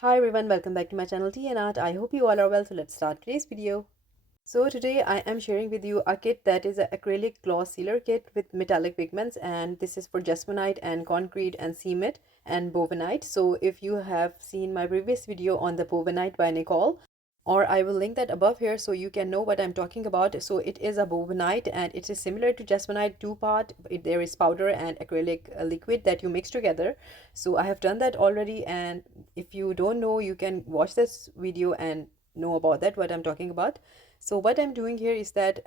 Hi everyone, welcome back to my channel Tea&Art. I hope you all are well, so let's start today's video. So today I am sharing with you a kit that is an acrylic gloss sealer kit with metallic pigments, and this is for Jasmonite and concrete and cement and Boowanite. So if you have seen my previous video on the Boowanite by Nicole, or I will link that above here so you can know what I'm talking about. So it is a Boowanite and it is similar to Jasmonite two-part. There is powder and acrylic liquid that you mix together. So I have done that already, and if you don't know, you can watch this video and know about that, what I'm talking about. So what I'm doing here is that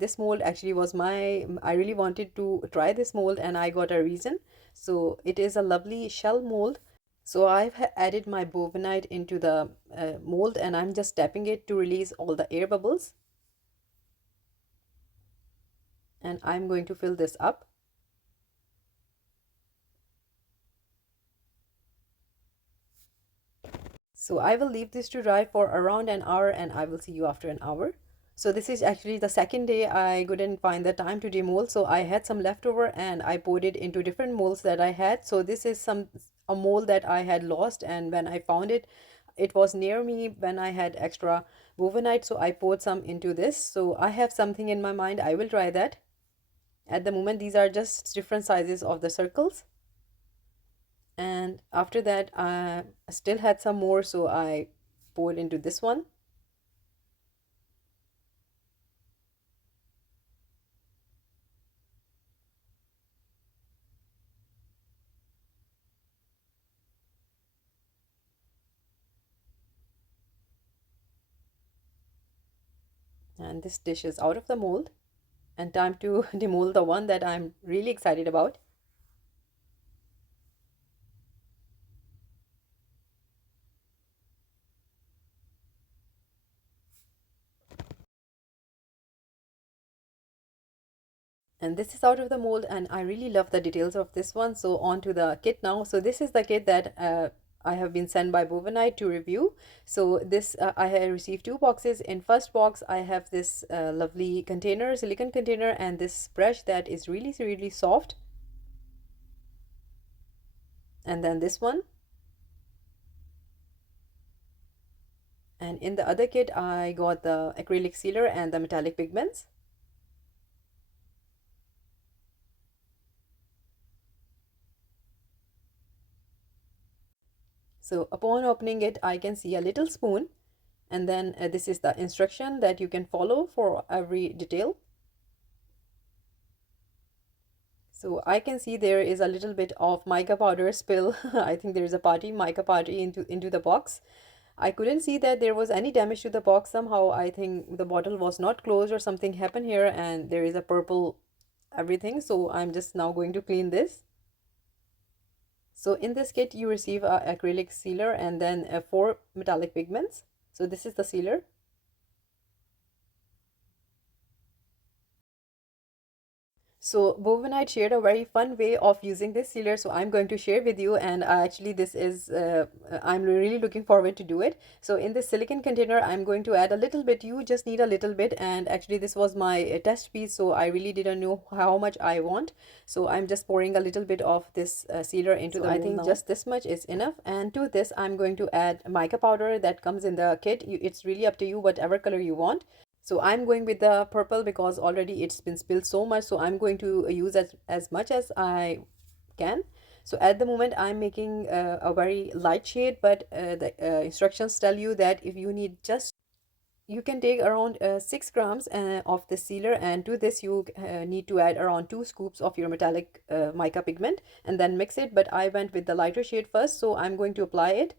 this mold actually was I really wanted to try this mold and I got a reason. So it is a lovely shell mold. So I've added my Boowanite into the mold and I'm just tapping it to release all the air bubbles. And I'm going to fill this up. So I will leave this to dry for around an hour and I will see you after an hour. So this is actually the second day I couldn't find the time to demold. So I had some leftover and I poured it into different molds that I had. So this is a mold that I had lost, and when I found it, it was near me when I had extra Boowanite. So I poured some into this. So I have something in my mind. I will try that. At the moment, these are just different sizes of the circles. And after that, I still had some more, so I poured into this one. And this dish is out of the mold, and time to demold the one that I'm really excited about. And this is out of the mold and I really love the details of this one. So on to the kit now. So this is the kit that I have been sent by Boowanite to review. So this I have received two boxes. In first box I have this lovely container, silicone container, and this brush that is really soft. And then this one. And in the other kit I got the acrylic sealer and the metallic pigments. So upon opening it, I can see a little spoon, and then this is the instruction that you can follow for every detail. So I can see there is a little bit of mica powder spill. I think there is a mica powder into the box. I couldn't see that there was any damage to the box. Somehow I think the bottle was not closed or something happened here, and there is a purple everything. So I'm just now going to clean this. So in this kit you receive a acrylic sealer and then four metallic pigments. So this is the sealer. So Boowanite shared a very fun way of using this sealer, so I'm going to share with you, and actually this is I'm really looking forward to do it. So in this silicone container I'm going to add a little bit. You just need a little bit, and actually this was my test piece, so I really didn't know how much I want. So I'm just pouring a little bit of this sealer into the mold. I think just this much is enough, and to this I'm going to add mica powder that comes in the kit. It's really up to you, whatever color you want. So I'm going with the purple because already it's been spilled so much. So I'm going to use as much as I can. So at the moment I'm making a very light shade, but the instructions tell you that if you need just, you can take around 6 grams of the sealer, and to this you need to add around 2 scoops of your metallic mica pigment and then mix it. But I went with the lighter shade first, so I'm going to apply it.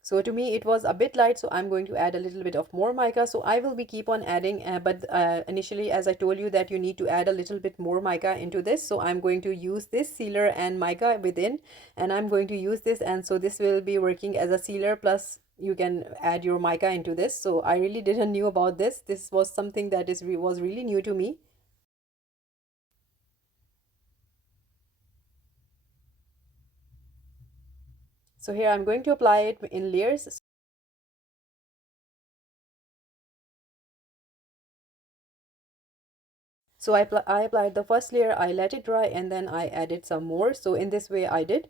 So to me it was a bit light, so I'm going to add a little bit of more mica. So I will be keep on adding, but initially, as I told you, that you need to add a little bit more mica into this. So I'm going to use this sealer and mica within, and I'm going to use this, and so this will be working as a sealer, plus you can add your mica into this. So I really didn't knew about this. This was something that was really new to me. So here I'm going to apply it in layers. So I applied the first layer, I let it dry, and then I added some more. So in this way I did.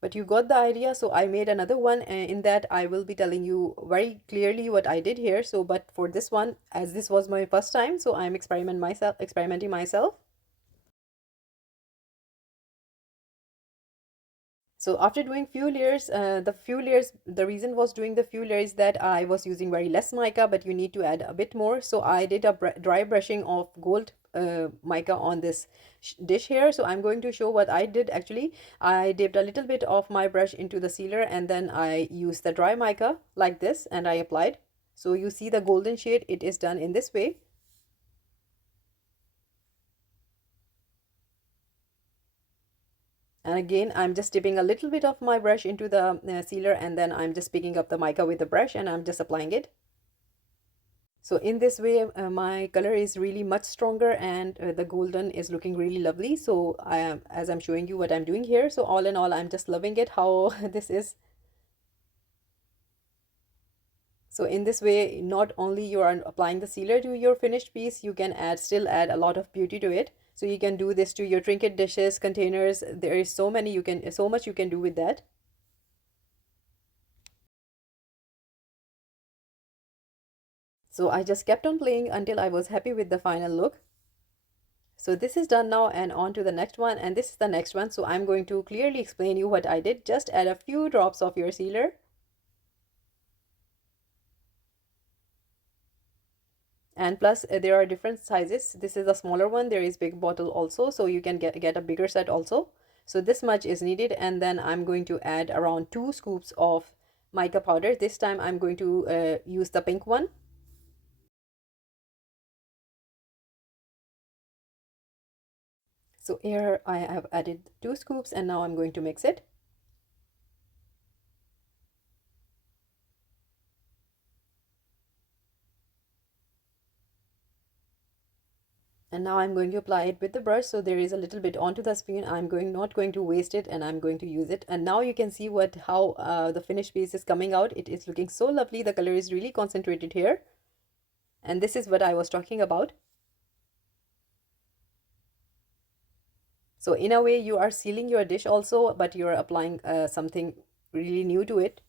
But you got the idea. So I made another one, in that I will be telling you very clearly what I did here. So but for this one, as this was my first time, so I'm experimenting myself. So after doing few layers, the reason was doing the few layers that I was using very less mica, but you need to add a bit more. So I did a dry brushing of gold mica on this dish here. So I'm going to show what I did actually. I dipped a little bit of my brush into the sealer, and then I used the dry mica like this, and I applied. So you see the golden shade, it is done in this way. And again, I'm just dipping a little bit of my brush into the sealer, and then I'm just picking up the mica with the brush and I'm just applying it. So in this way, my color is really much stronger, and the golden is looking really lovely. So I am, as I'm showing you what I'm doing here. So all in all, I'm just loving it how this is. So in this way, not only you are applying the sealer to your finished piece, you can still add a lot of beauty to it. So you can do this to your trinket dishes, containers. There is so much you can do with that. So I just kept on playing until I was happy with the final look. So this is done now, and on to the next one, and this is the next one. So I'm going to clearly explain you what I did. Just add a few drops of your sealer. And plus there are different sizes. This is a smaller one. There is big bottle also, so you can get a bigger set also. So this much is needed, and then I'm going to add around 2 scoops of mica powder. This time I'm going to use the pink one. So here I have added 2 scoops, and now I'm going to mix it. And now I'm going to apply it with the brush. So there is a little bit onto the spoon. I'm not going to waste it, and I'm going to use it. And now you can see how the finished piece is coming out. It is looking so lovely. The color is really concentrated here, and this is what I was talking about. So in a way, you are sealing your dish also, but you're applying something really new to it.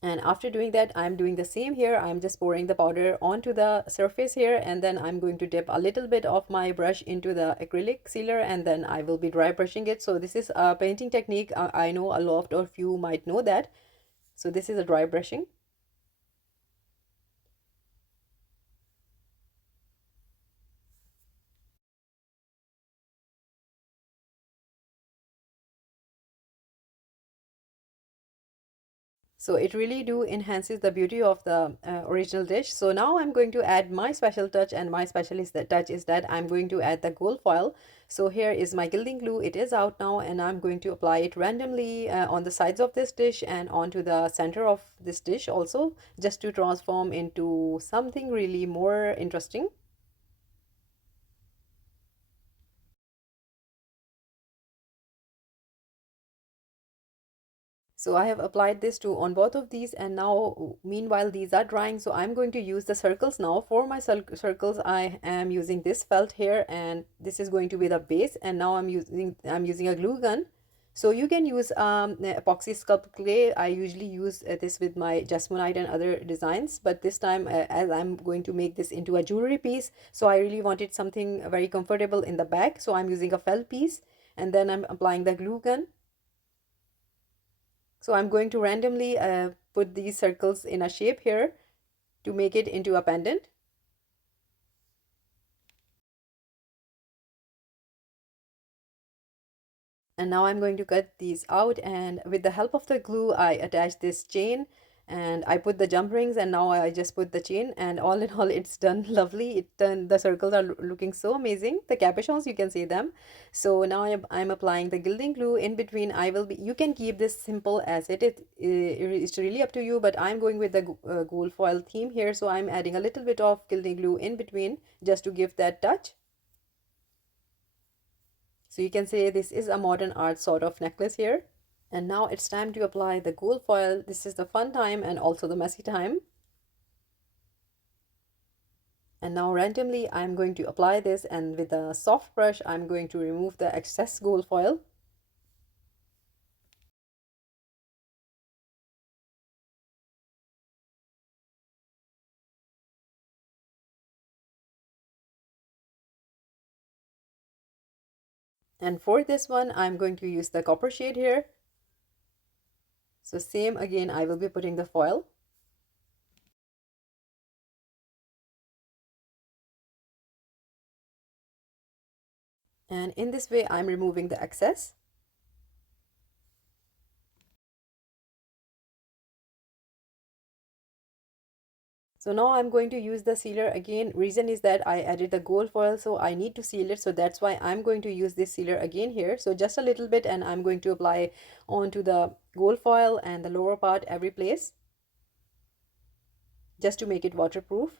And after doing that, I'm doing the same here. I'm just pouring the powder onto the surface here, and then I'm going to dip a little bit of my brush into the acrylic sealer, and then I will be dry brushing it. So this is a painting technique. I know a lot of you might know that. So this is a dry brushing. So it really do enhances the beauty of the original dish. So now I'm going to add my special touch, and my touch is that I'm going to add the gold foil. So here is my gilding glue. It is out now, and I'm going to apply it randomly on the sides of this dish and onto the center of this dish also, just to transform into something really more interesting. So I have applied this to on both of these, and now meanwhile these are drying. So I'm going to use the circles now. For my circles, I am using this felt here, and this is going to be the base. And now I'm using a glue gun. So you can use epoxy sculpt clay. I usually use this with my jasmonite and other designs, but this time as I'm going to make this into a jewelry piece, so I really wanted something very comfortable in the back. So I'm using a felt piece, and then I'm applying the glue gun. So I'm going to randomly put these circles in a shape here to make it into a pendant. And now I'm going to cut these out, and with the help of the glue I attach this chain, and I put the jump rings, and now I just put the chain, and all in all it's done lovely. The circles are looking so amazing, the capuchons you can see them. So now I'm applying the gilding glue in between. You can keep this simple as it's really up to you, but I'm going with the gold foil theme here, so I'm adding a little bit of gilding glue in between just to give that touch. So you can say this is a modern art sort of necklace here. And now it's time to apply the gold foil. This is the fun time and also the messy time. And now randomly I'm going to apply this, and with a soft brush I'm going to remove the excess gold foil. And for this one I'm going to use the copper shade here. So same again, I will be putting the foil. And in this way I'm removing the excess. So now I'm going to use the sealer again. Reason is that I added the gold foil, so I need to seal it. So that's why I'm going to use this sealer again here. So just a little bit, and I'm going to apply onto the gold foil and the lower part every place, just to make it waterproof.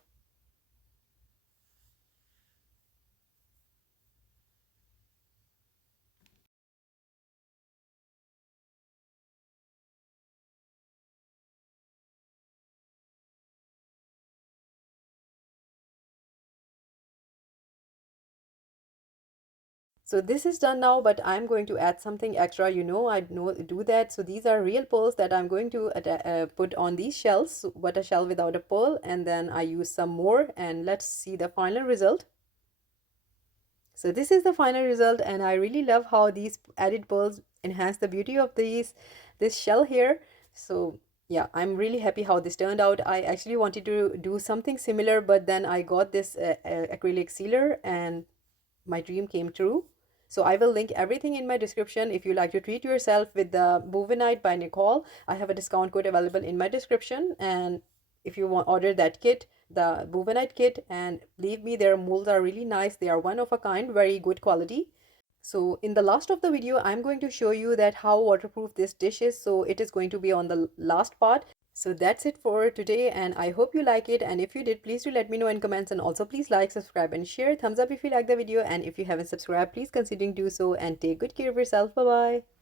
So this is done now, but I'm going to add something extra. You know, I do that. So these are real pearls that I'm going to put on these shells. So what a shell without a pearl, and then I use some more, and let's see the final result. So this is the final result, and I really love how these added pearls enhance the beauty of this shell here. So yeah, I'm really happy how this turned out. I actually wanted to do something similar, but then I got this acrylic sealer and my dream came true. So I will link everything in my description. If you like to treat yourself with the Boowanite by Nicole, I have a discount code available in my description. And if you want order that kit, the Boowanite kit, and believe me, their molds are really nice. They are one of a kind, very good quality. So in the last of the video, I'm going to show you that how waterproof this dish is. So it is going to be on the last part. So that's it for today, and I hope you like it. And if you did, please do let me know in comments, and also please like, subscribe and share. Thumbs up if you like the video, and if you haven't subscribed, please consider do so, and take good care of yourself. Bye bye.